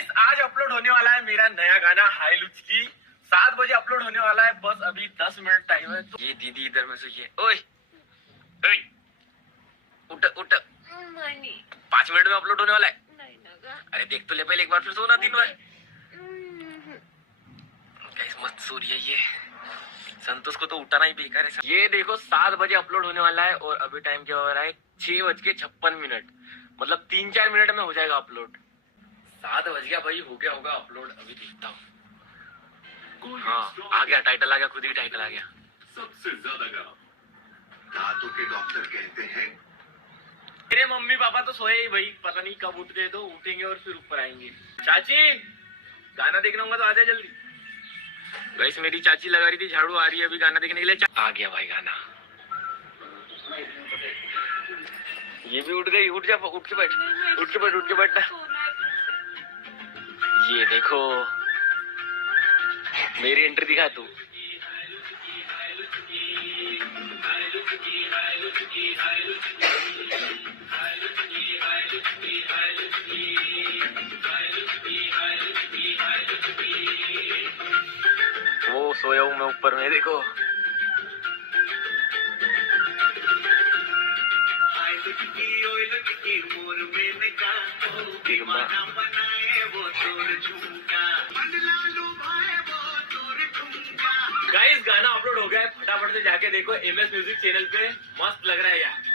Guys आज upload होने वाला है मेरा नया गाना हाई लुचकी। 7 बजे अपलोड होने वाला है, बस अभी 10 मिनट टाइम है। तो ये दीदी इधर में सोइए, ओए ओए उठ उठ, 5 मिनट में अपलोड होने वाला है। अरे देख तो ले पहले एक बार, फिर सोना 3 बार। गाइस मत सो रही है ये, संतोष को तो उठाना ही बेकार है। ये देखो 7 बजे अपलोड होने वाला है और अभी टाइम क्या हो रहा है 6:56, मतलब 3-4 मिनट में हो जाएगा अपलोड। 7 बज गया भाई, हो गया होगा अपलोड, अभी देखता हूँ। हाँ आ गया, टाइटल आ गया, खुद ही टाइटल आ गया। सबसे ज्यादा दांतों के डॉक्टर कहते हैं। मेरे मम्मी पापा तो सोए ही भाई, पता नहीं कब उठते, तो उठेंगे और फिर ऊपर आएंगे। चाची गाना देखना होगा तो आ जाए जल्दी। गाइस मेरी चाची लगा रही थी झाड़ू, आ रही है अभी गाना देखने के लिए। आ गया भाई गाना। ये भी उठ गई, उठ जा, उठ के बैठ, उठ के बैठ, उठ के बैठना। ये देखो मेरी एंट्री दिखा तू। वो सोया हूँ मैं ऊपर में, देखो गाइस गाना अपलोड हो गया है, फटाफट से जाके देखो MS म्यूजिक चैनल पे, मस्त लग रहा है यार।